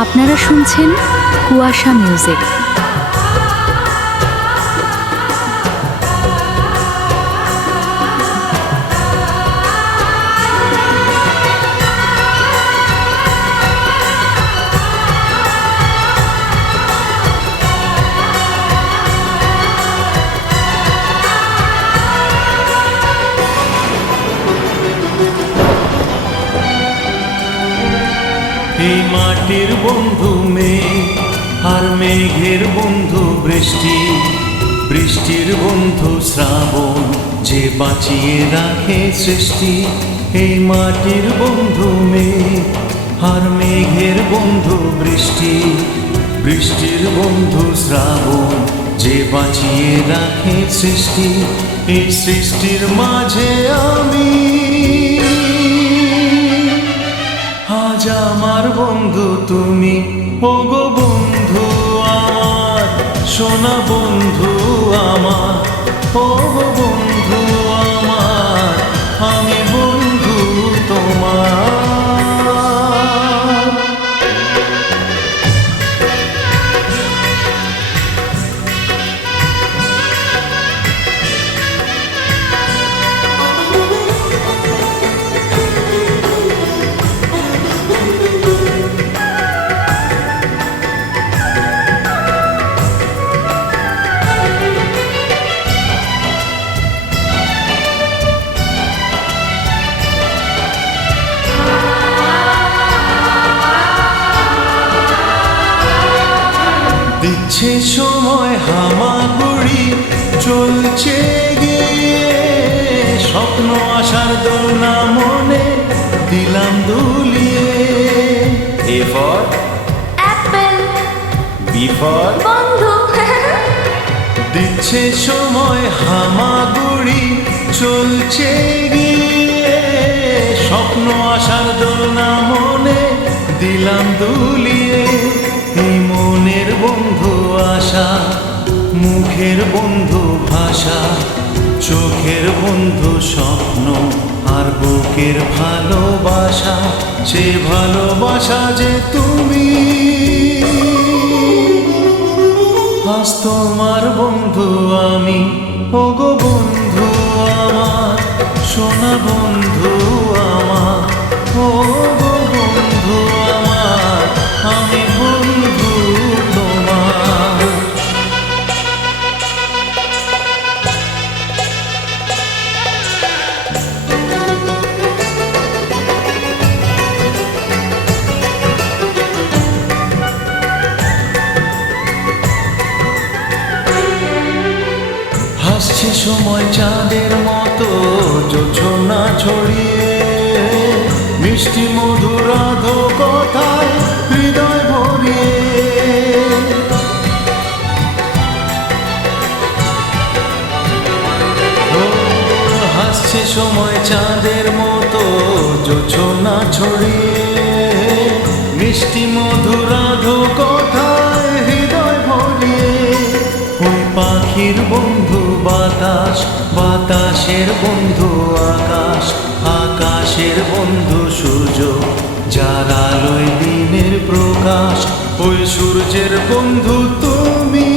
আপনারা শুনছেন কুয়াশা মিউজিক। এই মাটির বন্ধু মেঘ আর মেঘের বন্ধু বৃষ্টি, বৃষ্টির বন্ধু শ্রাবণ, যে বাঁচিয়ে রাখে সৃষ্টি। এই মাটির বন্ধু মেঘ আর মেঘের বন্ধু বৃষ্টি, বৃষ্টির বন্ধু শ্রাবণ, যে বাঁচিয়ে রাখে সৃষ্টি। এই সৃষ্টির মাঝে আমি আজ আমার বন্ধু তুমি, ওগো বন্ধু আমার, সোনা বন্ধু আমার, ওগো বন্ধু আমার, আমি বন্ধু তোমার। দিচ্ছে সময় হামাগুড়ি, চলছে গিয়ে স্বপ্ন আসার দোলনা মনে দিলাম দুলিয়ে। A for apple, B for বন্ধু। দিচ্ছে সময় হামাগুড়ি, চলছে গিয়ে স্বপ্ন আসার দোলনা মনে দিলাম দুলিয়ে। এই মনের বন্ধু আশা, মুখের বন্ধু ভাষা, চোখের বন্ধু স্বপ্ন, আর বুকের ভালোবাসা, সে ভালোবাসা যে তুমি। আজ তোমার বন্ধু আমি, ওগো বন্ধু আমার, সোনা বন্ধু আমার, ওগো বন্ধু আমার, আমি বন্ধু তোমার। হাসছে সময় চাঁদের মতো জোছনা ছড়িয়ে, মিষ্টি মধুর আধো কথায় হৃদয় ভরিয়ে। ও হাসছে সময় চাঁদের মতো জোছনা ছড়িয়ে, মিষ্টি মধুর আধো কথায় হৃদয় ভরিয়ে। ওই পাখির বন্ধু বাতাস, বাতাসের বন্ধু আকাশ, আকাশের বন্ধু সূর্য, যার আলোয় দিনের প্রকাশ। ওই সূর্যের বন্ধু তুমি,